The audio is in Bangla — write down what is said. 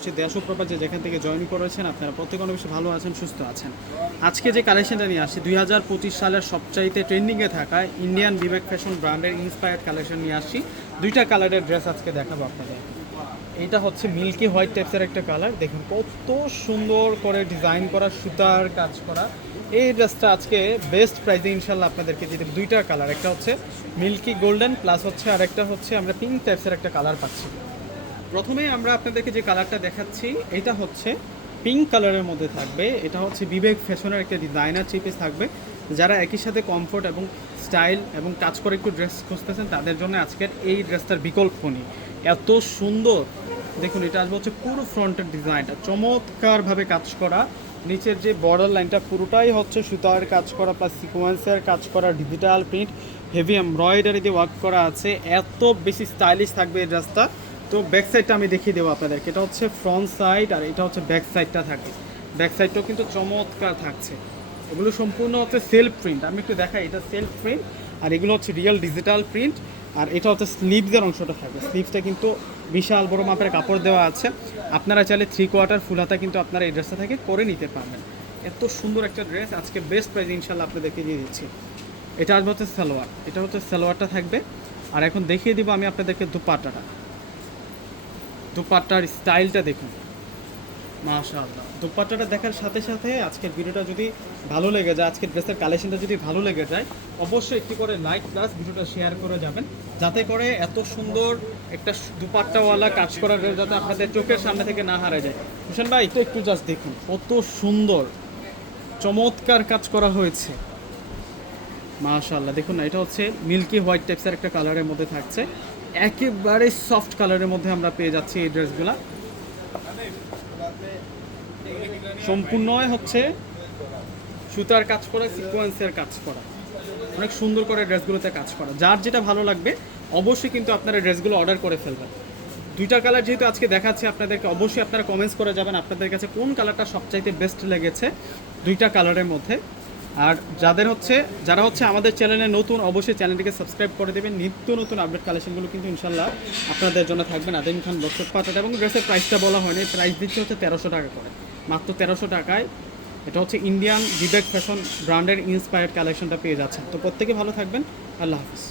হচ্ছে দেশপ্রপা যে যেখান থেকে জয়েন করেছেন, আপনারা প্রত্যেক অনেক বেশি ভালো আছেন, সুস্থ আছেন। আজকে যে কালেকশনটা নিয়ে আসছি, দুই হাজার পঁচিশ সালের সবচাইতে ট্রেন্ডিংয়ে থাকা ইন্ডিয়ান বিবেক ফ্যাশন ব্র্যান্ডের ইন্সপায়ার্ড কালেকশন নিয়ে আসছি। দুইটা কালারের ড্রেস আজকে দেখাবো আপনাদের। এটা হচ্ছে মিল্কি হোয়াইট টাইপসের একটা কালার দেখুন, কত সুন্দর করে ডিজাইন করা, সুতার কাজ করা। এই ড্রেসটা আজকে বেস্ট প্রাইসে ইনশাল্লাহ আপনাদেরকে দিয়ে দুইটা কালার একটা হচ্ছে মিল্কি গোল্ডেন প্লাস হচ্ছে আর একটা হচ্ছে আমরা পিঙ্ক টাইপসের একটা কালার পাচ্ছি। প্রথমে আমরা আপনাদেরকে যে কালারটা দেখাচ্ছি, এটা হচ্ছে পিঙ্ক কালারের মধ্যে থাকবে। এটা হচ্ছে বিবেক ফ্যাশনের একটা ডিজাইনার চিপিস থাকবে। যারা একই সাথে কমফোর্ট এবং স্টাইল এবং কাজ করে একটু ড্রেস খুঁজতেছেন, তাদের জন্য আজকের এই ড্রেসটার বিকল্প নেই। এত সুন্দর। দেখুন, এটা আসবে হচ্ছে পুরো ফ্রন্টের ডিজাইনটা চমৎকারভাবে কাজ করা। নিচের যে বর্ডার লাইনটা পুরোটাই হচ্ছে সুতার কাজ করা প্লাস সিকোয়েন্সের কাজ করা ডিজিটাল প্রিন্ট হেভি এমব্রয়ডারি দিয়ে ওয়ার্ক করা আছে। এত বেশি স্টাইলিশ থাকবে এই ড্রেসটা তো ব্যাক সাইডটা আমি দেখিয়ে দেবো আপনাদেরকে। এটা হচ্ছে ফ্রন্ট সাইড আর এটা হচ্ছে ব্যাক সাইডটা থাকে। ব্যাক সাইডটাও কিন্তু চমৎকার থাকছে। এগুলো সম্পূর্ণ হচ্ছে সেলফ প্রিন্ট আমি একটু দেখাই, এটা সেলফ প্রিন্ট আর এগুলো হচ্ছে রিয়েল ডিজিটাল প্রিন্ট আর এটা হচ্ছে স্লিভসের অংশটা থাকবে। স্লিভসটা কিন্তু বিশাল বড় মাপের কাপড় দেওয়া আছে। আপনারা চাইলে থ্রি কোয়ার্টার ফুল হাতা কিন্তু আপনারা এই ড্রেসটা থেকে করে নিতে পারবেন। এত সুন্দর একটা ড্রেস আজকে বেস্ট প্রাইস ইনশাল্লাহ আপনাদেরকে দিয়ে দিচ্ছি। এটা আসবে হচ্ছে সালোয়ার। এটা হচ্ছে সালোয়ারটা থাকবে। আর এখন দেখিয়ে দিব আমি আপনাদেরকে দুপাট্টাটা দুপাট্টার স্টাইলটা দেখুন। মাশাআল্লাহ। দুপাট্টাটা দেখার সাথে সাথে আজকের ভিডিওটা যদি ভালো লেগে যায়, আজকের ড্রেসের কালেকশনটা যদি ভালো লেগে যায়, অবশ্যই একটি করে লাইক প্লাস ভিডিওটা শেয়ার করে যাবেন। যাতে করে এত সুন্দর একটা দুপাট্টাওয়ালা কাজ করা dress যাতে আপনাদের চোখের সামনে থেকে না হারা যায়। হোসেন ভাই এটা একটু জাস্ট দেখুন, কত সুন্দর, চমৎকার কাজ করা হয়েছে। মাশাআল্লাহ, দেখুন না, এটা হচ্ছে মিল্কি হোয়াইট টাইপসের একটা কালারের মধ্যে থাকছে। একেবারে সফট কালারের মধ্যে আমরা পেয়ে যাচ্ছি এই ড্রেসগুলা সম্পূর্ণই হচ্ছে সুতার কাজ করা সিকোয়েন্সের কাজ করা। অনেক সুন্দর করে ড্রেসগুলোতে কাজ করা। যার যেটা ভালো লাগবে, অবশ্যই কিন্তু আপনারা ড্রেসগুলো অর্ডার করে ফেলবেন। দুইটা কালার যেহেতু আজকে দেখাচ্ছি আপনাদেরকে, অবশ্যই আপনারা কমেন্টস করে যাবেন আপনাদের কাছে কোন কালারটা সবচাইতে বেস্ট লেগেছে দুইটা কালারের মধ্যে। আর যাদের হচ্ছে, যারা হচ্ছে আমাদের চ্যানেলে নতুন, অবশ্যই চ্যানেলটিকে সাবস্ক্রাইব করে দেবেন। নিত্য নতুন আপডেট কালেকশনগুলো কিন্তু ইনশাল্লাহ আপনাদের জন্য থাকবেন আদিম খান বক্সট পাতা এবং ড্রেসের প্রাইসটা বলা হয়নি প্রাইস দিচ্ছে হচ্ছে তেরোশো টাকা করে। মাত্র তেরোশো টাকায় এটা হচ্ছে ইন্ডিয়ান বিবেক ফ্যাশন ব্র্যান্ডের ইন্সপায়ার্ড কালেকশনটা পেয়ে যাচ্ছেন। তো প্রত্যেকে ভালো থাকবেন, আল্লাহ হাফিজ।